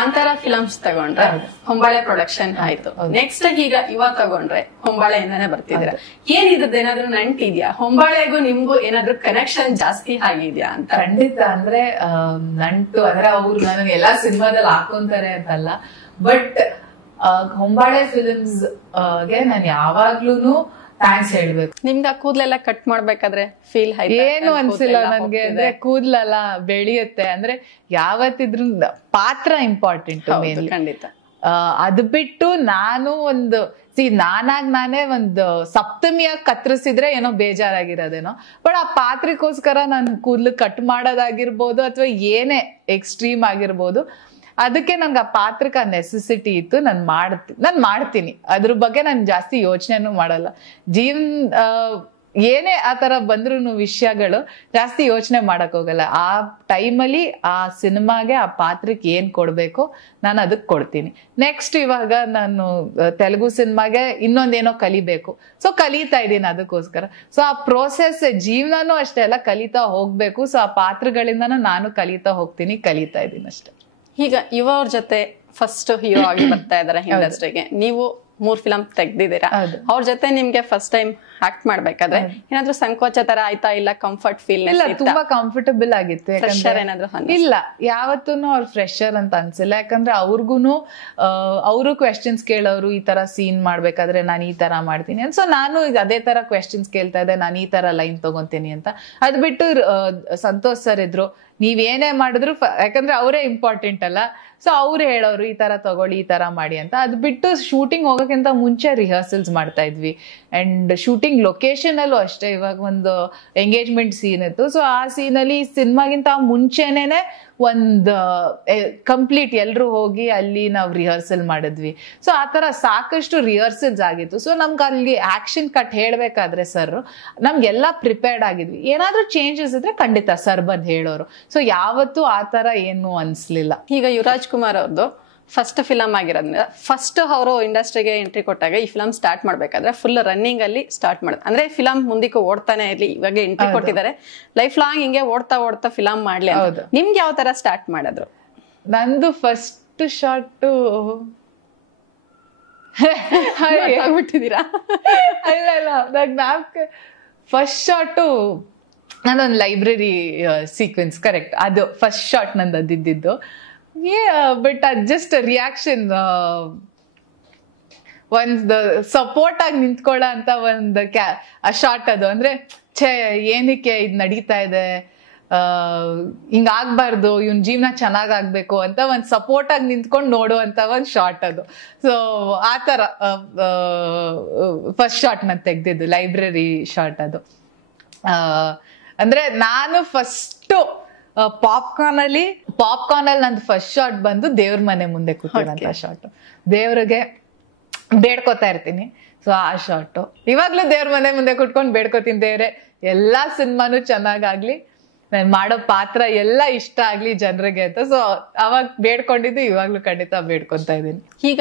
Kantara films ತಗೊಂಡ್ರೆ ಹೊಂಬಾಳೆ production ಆಯ್ತು. Next ಈಗ ಇವಾಗ ತಗೊಂಡ್ರೆ ಹೊಂಬಾಳೆಯಿಂದಾನೆ ಬರ್ತಿದ್ದೀರಾ. ಏನಿದ್ ಏನಾದ್ರು ನಂಟಿದ್ಯಾ? ಹೊಂಬಾಳೆಗೂ ನಿಮ್ಗೂ ಏನಾದ್ರು ಕನೆಕ್ಷನ್ ಜಾಸ್ತಿ ಆಗಿದ್ಯಾ ಅಂತ? ಖಂಡಿತ. ಅಂದ್ರೆ ನಂಟು ಅಂದ್ರೆ ಅವ್ರು ನನ್ನ ಎಲ್ಲಾ ಸಿನಿಮಾದಲ್ಲಿ ಹಾಕೊಂತಾರೆ ಅಂತಲ್ಲ, ಬಟ್ ಹೊಂಬಾಳೆ ಫಿಲ್ಮ್ಸ್ ಗೆ ನಾನು ಯಾವಾಗ್ಲೂನು ಥ್ಯಾಂಕ್ಸ್ ಹೇಳ್ಬೇಕು. ನಿಮ್ಗೆ ಆ ಕೂದಲೆಲ್ಲ ಕಟ್ ಮಾಡ್ಬೇಕಾದ್ರೆ ಫೀಲ್ ಏನು ಅನ್ಸಿಲ್ಲ ನನ್ಗೆ. ಅಂದ್ರೆ ಕೂದಲೆಲ್ಲ ಬೆಳೆಯುತ್ತೆ. ಅಂದ್ರೆ ಯಾವತ್ತಿದ್ರು ಪಾತ್ರ ಇಂಪಾರ್ಟೆಂಟ್ ಮೇನ್ಲಿ. ಖಂಡಿತ. ಅದು ಬಿಟ್ಟು ನಾನು ಒಂದು ನಾನೇ ಒಂದು ಸಪ್ತಮಿಯಾಗಿ ಕತ್ತರಿಸಿದ್ರೆ ಏನೋ ಬೇಜಾರಾಗಿರೋದೇನೋ, ಬಟ್ ಆ ಪಾತ್ರಕ್ಕೋಸ್ಕರ ನಾನು ಕೂದಲು ಕಟ್ ಮಾಡೋದಾಗಿರ್ಬೋದು ಅಥವಾ ಏನೇ ಎಕ್ಸ್ಟ್ರೀಮ್ ಆಗಿರ್ಬೋದು, ಅದಕ್ಕೆ ನನ್ಗೆ ಆ ಪಾತ್ರಕ್ಕೆ ನೆಸೆಸಿಟಿ ಇತ್ತು. ನಾನು ಮಾಡ್ತೀನಿ. ಅದ್ರ ಬಗ್ಗೆ ನಾನು ಜಾಸ್ತಿ ಯೋಚನೆನೂ ಮಾಡಲ್ಲ. ಏನೇ ಆ ತರ ಬಂದ್ರು ವಿಷಯಗಳು ಜಾಸ್ತಿ ಯೋಚನೆ ಮಾಡಕ್ ಹೋಗಲ್ಲ. ಆ ಟೈಮಲ್ಲಿ ಆ ಸಿನಿಮಾಗೆ ಆ ಪಾತ್ರಕ್ಕೆ ಏನ್ ಕೊಡ್ಬೇಕು ನಾನು ಅದಕ್ಕೆ ಕೊಡ್ತೀನಿ. ನೆಕ್ಸ್ಟ್ ಇವಾಗ ನಾನು ತೆಲುಗು ಸಿನಿಮಾಗೆ ಇನ್ನೊಂದೇನೋ ಕಲಿಬೇಕು, ಸೊ ಕಲಿತಾ ಇದ್ದೀನಿ ಅದಕ್ಕೋಸ್ಕರ. ಸೊ ಆ ಪ್ರೋಸೆಸ್ ಜೀವನನೂ ಅಷ್ಟೇ ಅಲ್ಲ, ಕಲಿತಾ ಹೋಗ್ಬೇಕು. ಸೊ ಆ ಪಾತ್ರಗಳಿಂದನೂ ನಾನು ಕಲಿತಾ ಇದ್ದೀನಿ ಅಷ್ಟೇ. ಈಗ ಯುವ ಜೊತೆ ಫಸ್ಟ್ ಹೀರೋ ಆಗಿ ಬರ್ತಾ ಇದಾರೆ ಇಂಡಸ್ಟ್ರಿಗೆ. ನೀವು 3 ಫಿಲಂ ತೆಗ್ದಿದ್ದೀರಾ. ಅವ್ರ ಜೊತೆ ನಿಮ್ಗೆ ಫಸ್ಟ್ ಟೈಮ್ ಆಕ್ಟ್ ಮಾಡ್ಬೇಕಾದ್ರೆ ಏನಾದ್ರು ಸಂಕೋಚ ತರ ಆಯ್ತಾ? ಇಲ್ಲ ಕಂಫರ್ಟ್ ಫೀಲ್? ಇಲ್ಲ, ತುಂಬಾ ಕಂಫರ್ಟಬಲ್ ಆಗಿತ್ತು. ಇಲ್ಲ, ಯಾವತ್ತೂ ಅವ್ರು ಫ್ರೆಶರ್ ಅಂತ ಅನ್ಸಿಲ್ಲ. ಯಾಕಂದ್ರೆ ಅವರು ಕ್ವೆಶನ್ಸ್ ಕೇಳೋರು, ಈ ತರ ಸೀನ್ ಮಾಡ್ಬೇಕಾದ್ರೆ ನಾನು ಈ ತರ ಮಾಡ್ತೀನಿ ಅಂತ. ಸೊ ನಾನು ಅದೇ ತರ ಕ್ವೆಶನ್ಸ್ ಕೇಳ್ತಾ ಇದ್ದೆ, ನಾನು ಈ ತರ ಲೈನ್ ತಗೊಂತೀನಿ ಅಂತ. ಅದ್ ಬಿಟ್ಟು ಸಂತೋಷ್ ಸರ್ ಇದ್ರು, ನೀವೇನೇ ಮಾಡಿದ್ರು, ಯಾಕಂದ್ರೆ ಅವರೇ ಇಂಪಾರ್ಟೆಂಟ್ ಅಲ್ಲ, ಸೊ ಅವ್ರು ಹೇಳೋರು ಈ ತರ ತಗೊಳ್ಳಿ, ಈ ತರ ಮಾಡಿ ಅಂತ. ಅದ್ ಬಿಟ್ಟು ಶೂಟಿಂಗ್ ಹೋಗೋಕ್ಕಿಂತ ಮುಂಚೆ ರಿಹರ್ಸಲ್ಸ್ ಮಾಡ್ತಾ ಇದ್ವಿ. ಅಂಡ್ ಶೂಟಿಂಗ್ ಲೊಕೇಶನ್ ಅಲ್ಲೂ ಅಷ್ಟೇ. ಇವಾಗ ಒಂದು ಎಂಗೇಜ್ಮೆಂಟ್ ಸೀನ್ ಇತ್ತು, ಸೊ ಆ ಸೀನಲ್ಲಿ ಸಿನಿಮಾಗಿಂತ ಮುಂಚೆನೇನೆ ಒಂದು ಕಂಪ್ಲೀಟ್ ಎಲ್ರು ಹೋಗಿ ಅಲ್ಲಿ ನಾವು ರಿಹರ್ಸಲ್ ಮಾಡಿದ್ವಿ. ಸೊ ಆ ತರ ಸಾಕಷ್ಟು ರಿಹರ್ಸಲ್ಸ್ ಆಗಿತ್ತು. ಸೊ ನಮ್ಗೆ ಅಲ್ಲಿ ಆಕ್ಷನ್ ಕಟ್ ಹೇಳ್ಬೇಕಾದ್ರೆ ಸರ್ ನಮ್ಗೆಲ್ಲ ಪ್ರಿಪೇರ್ಡ್ ಆಗಿದ್ವಿ. ಏನಾದ್ರೂ ಚೇಂಜಸ್ ಇದ್ರೆ ಖಂಡಿತ ಸರ್ ಬಂದ್ ಹೇಳೋರು. ಸೊ ಯಾವತ್ತೂ ಆ ತರ ಏನು ಅನ್ಸ್ಲಿಲ್ಲ. ಈಗ ಯುವರಾಜ್ ಕುಮಾರ್ ಅವ್ರದ್ದು ಫಸ್ಟ್ ಫಿಲಮ್ ಆಗಿರೋದ್ರಿಂದ, ಫಸ್ಟ್ ಅವರು ಇಂಡಸ್ಟ್ರಿಗೆ ಎಂಟ್ರಿ ಕೊಟ್ಟಾಗ ಈ ಫಿಲಮ್ ಸ್ಟಾರ್ಟ್ ಮಾಡ್ಬೇಕಾದ್ರೆ ಫುಲ್ ರನ್ನಿಂಗ್ ಅಲ್ಲಿ ಸ್ಟಾರ್ಟ್ ಮಾಡಿದ್ರು. ಅಂದ್ರೆ ಫಿಲಮ್ ಮುಂದಕ್ಕೆ ಓಡ್ತಾನೆ ಇರ್ಲಿ, ಇವಾಗ ಎಂಟ್ರಿ ಕೊಟ್ಟಿದ್ದಾರೆ, ಲೈಫ್ ಲಾಂಗ್ ಹಿಂಗೆ ಓಡ್ತಾ ಫಿಲಮ್ ಮಾಡ್ಲಿ. ನಿಮ್ಗೆ ಯಾವ ತರ ಸ್ಟಾರ್ಟ್ ಮಾಡಿದ್ರು? ನಂದು ಫಸ್ಟ್ ಶಾರ್ಟ್ ಆಗ್ಬಿಟ್ಟಿದ್ದೀರಾ? ಇಲ್ಲ, ಫಸ್ಟ್ ಶಾರ್ಟು ನಾನೊಂದು ಲೈಬ್ರರಿ ಸೀಕ್ವೆನ್ಸ್, ಕರೆಕ್ಟ್, ಅದು ಫಸ್ಟ್ ಶಾರ್ಟ್ ನಂದು ಅದಿದ್ದು. ಬಟ್ ಅದ್ ಜಸ್ಟ್ ರಿಯಾಕ್ಷನ್, ಒಂದು ಸಪೋರ್ಟ್ ಆಗಿ ನಿಂತ್ಕೊಳ್ಳೋ ಅಂತ ಒಂದು ಶಾರ್ಟ್ ಅದು. ಅಂದ್ರೆ ಏನಕ್ಕೆ ಇದ್ ನಡೀತಾ ಇದೆ, ಹಿಂಗಾಗ್ಬಾರ್ದು, ಇವನ್ ಜೀವನ ಚೆನ್ನಾಗಾಗ್ಬೇಕು ಅಂತ ಒಂದ್ ಸಪೋರ್ಟ್ ಆಗಿ ನಿಂತ್ಕೊಂಡು ನೋಡುವಂತ ಒಂದ್ ಶಾರ್ಟ್ ಅದು. ಸೊ ಆ ತರ ಫಸ್ಟ್ ಶಾರ್ಟ್ ನಾನು ತೆಗ್ದಿದ್ದು, ಲೈಬ್ರರಿ ಶಾರ್ಟ್ ಅದು. ಅಂದ್ರೆ ನಾನು ಫಸ್ಟ್ ಪಾಪ್ಕಾರ್ನ್ ಅಲ್ಲಿ ನಂದು ಫಸ್ಟ್ ಶಾರ್ಟ್ ಬಂದು ದೇವ್ರ ಮನೆ ಮುಂದೆ ಕೂತಿರೋಂತ ಶಾರ್ಟ್. ದೇವ್ರಿಗೆ ಬೇಡ್ಕೋತಾ ಇರ್ತೀನಿ, ಸೊ ಆ ಶಾರ್ಟ್. ಇವಾಗ್ಲೂ ದೇವ್ರ ಮನೆ ಮುಂದೆ ಕುತ್ಕೊಂಡು ಬೇಡ್ಕೋತೀನಿ, ದೇವ್ರೆ ಎಲ್ಲಾ ಸಿನಿಮಾನು ಚೆನ್ನಾಗಾಗ್ಲಿ, ನಾನು ಮಾಡೋ ಪಾತ್ರ ಎಲ್ಲ ಇಷ್ಟ ಆಗ್ಲಿ ಜನರಿಗೆ ಅಂತ. ಸೊ ಅವಾಗ ಬೇಡ್ಕೊಂಡಿದ್ದು ಇವಾಗ್ಲೂ ಖಂಡಿತ ಬೇಡ್ಕೊಂತ ಇದೀನಿ. ಈಗ